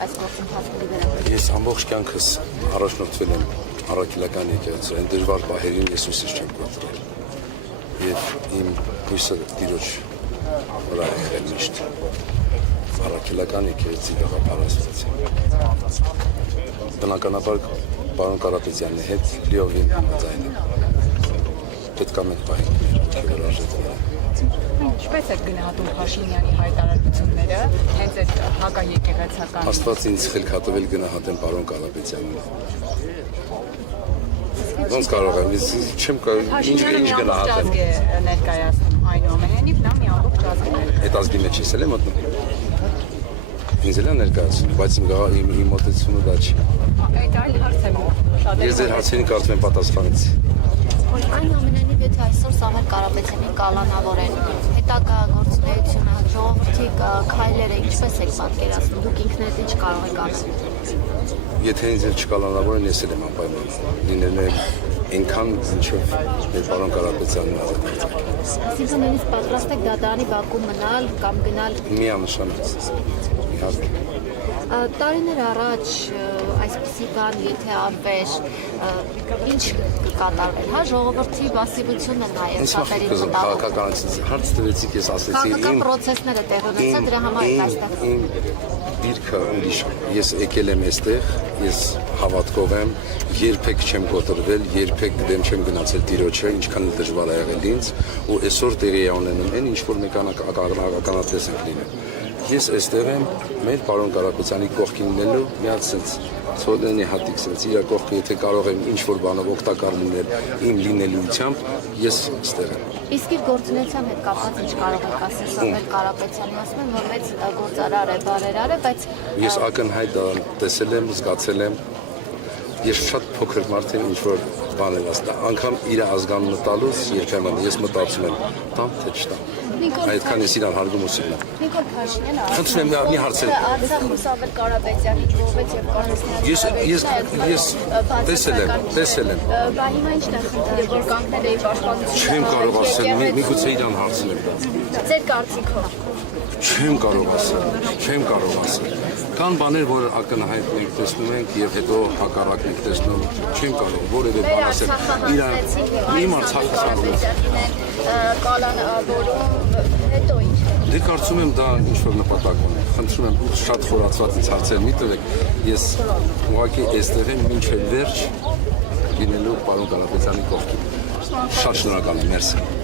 Ես ամբողջ կյանքս առաջնորդվել եմ առաքելական եկեղեցու, այն դժվար պահերին ես հույսս չեմ կոտրել և իմ հույսը Տիրոջ վրա է եղել միշտ առաքելական եկեղեցի գաղափարացված եմ։ Բնականաբար պարոն Կարապետյանի հետ լիովին համաձայն եմ։ Պետք է մենք պահենք մեր ոգևոր արժեքները։ Ինչպես եք գնահատում Փաշինյանի հայտարարությունները, հենց այդ հակաեկեղեցական։ Աստված ինձ խելքատվել գնահատեմ պարոն Կարապետյանին։ Ոնց կարող եմ, չեմ կարող ինչ գնահատեմ։ Փաշինյանը ներկայացնում այնուամենայնիվ նա մի ամբողջ ազգ է։ Այդ ազգի մեջ ես էլ եմ մտնում։ Ինձ էլ է ներկայացնում, բայց իմ մոտեցումը դա չի։ Այդ այլ հարց է։ Ես ձեր հարցերին կարծում եմ պատասխանից։ Այնուամենայնիվ, եթե այսօր Սամվել Կարապետյանին կալանավորեն, հետագա գործունեությունը, ժողովրդի քայլերը ինչպես եք պատկերացնում, դուք ինքներդ ինչ կարող եք անել։ Եթե ինձ էլ չկալանավորեն, ես էլ եմ անպայման լինել եմ այնքան ինչով մեր պարոն Կարապետյանն ազատացել։ Այսինքն նույնիսկ պատրաստ եք դատարանի բակում մնալ կամ գնալ։ Միանշանակ, իհարկե։ Տարիներ առաջ այսպիսի բան եթե ապեր, ինչ կկատարվեր, հա, ժողովրդի պասիվությունը նաև շատերին մտավ։ Քաղաքականացից հարց տվեցիք, ես ասեցի Քաղաքական պրոցեսները տեղ ունեցան, դրա համար եք այստեղ։ Իմ դիրքը ուրիշ է։ Ես եկել եմ այստեղ, ես հավատքով եմ, երբեք չեմ կոտրվել, երբեք դեմ չեմ գնացել Տիրոջը, ինչքան դժվար է եղել ինձ, ու այսօր տեղի է ունենում այն, ինչ որ մենք ականատես ենք լինում։ Ես այստեղ եմ մեր պարոն Կարապետյանի կողքին լինելու միացած ցոլենի հատիքսից իր կողքը եթե կարող եմ ինչ որ բանով օգտակար լինել իմ լինելիությամբ ես այստեղ եմ։ Իսկ իր գործունեության հետ կապված ինչ կարող եք ասել Սամվել Կարապետյանին, ասում են, որ մեծ գործարար է, բարերար է, բայց ես ակնհայտ տեսել եմ, զգացել եմ։ Ես շատ փոքր մարդ եմ, ինչ որ բան եմ ասում, անգամ իր ազգանունը տալուց երբեմն ես մտածում եմ, տամ թե չտամ։ Այդքան ես իրան հարգում ու սիրում եմ։ Նիկոլ Փաշինյանը Խնդրում եմ մի հարցեր։ Արցախում Սամվել Կարապետյանի կողմից եւ կորստներ։ Ես տեսել եմ։ Բա հիմա ի՞նչն է խնդիրը, որ կանգնել էի պաշտպանությունը։ Չեմ կարող ասել, միգուցե իրան հարցնեմ։ Ձեր կարծիքով։ Չեմ կարող ասել։ Կան բաներ, որ ակնհայտ մենք տեսնում ենք եւ հետո հակառակ ենք տեսնում։ Չեմ կարող որևէ բան ասել։ Իմ Արցախը կալանավորում հետո ինչ։ Դե կարծում եմ դա ինչ-որ նպատակ ունի։ Խնդրում եմ շատ խորացված ինձ հարցեր մի տվեք։ Ես ուղղակի այստեղ եմ մինչև վերջ լինելու պարոն Կարապետյանի կողքին։ Շատ շնորհակալ եմ, մերսի։